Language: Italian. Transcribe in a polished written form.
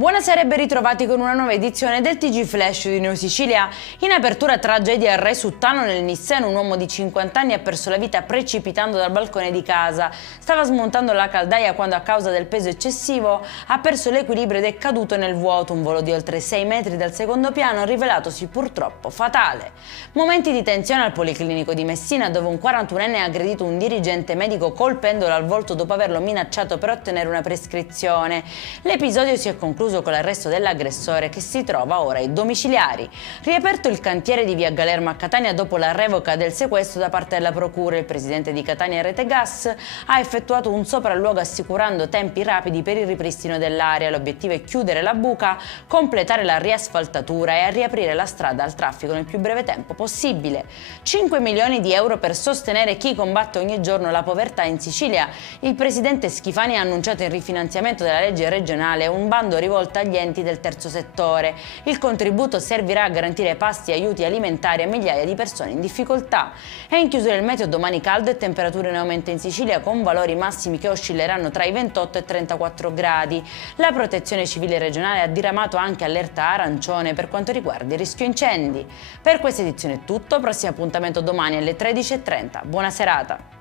Buonasera e ben ritrovati con una nuova edizione del TG Flash di Neo Sicilia. In apertura tragedia a Resuttano nel Nisseno, un uomo di 50 anni ha perso la vita precipitando dal balcone di casa. Stava smontando la caldaia quando a causa del peso eccessivo ha perso l'equilibrio ed è caduto nel vuoto, un volo di oltre 6 metri dal secondo piano rivelatosi purtroppo fatale. Momenti di tensione al Policlinico di Messina, dove un 41enne ha aggredito un dirigente medico colpendolo al volto dopo averlo minacciato per ottenere una prescrizione. L'episodio si è concluso con l'arresto dell'aggressore, che si trova ora ai domiciliari. Riaperto il cantiere di via Galermo a Catania dopo la revoca del sequestro da parte della procura, il presidente di Catania Rete Gas ha effettuato un sopralluogo assicurando tempi rapidi per il ripristino dell'area. L'obiettivo è chiudere la buca, completare la riasfaltatura e riaprire la strada al traffico nel più breve tempo possibile. 5 milioni di euro per sostenere chi combatte ogni giorno la povertà in Sicilia. Il presidente Schifani ha annunciato il rifinanziamento della legge regionale e un bando rivolto agli enti del terzo settore. Il contributo servirà a garantire pasti e aiuti alimentari a migliaia di persone in difficoltà. È in chiusura il meteo, domani caldo e temperature in aumento in Sicilia con valori massimi che oscilleranno tra i 28 e i 34 gradi. La Protezione Civile regionale ha diramato anche allerta arancione per quanto riguarda il rischio incendi. Per questa edizione è tutto, prossimo appuntamento domani alle 13:30. Buona serata!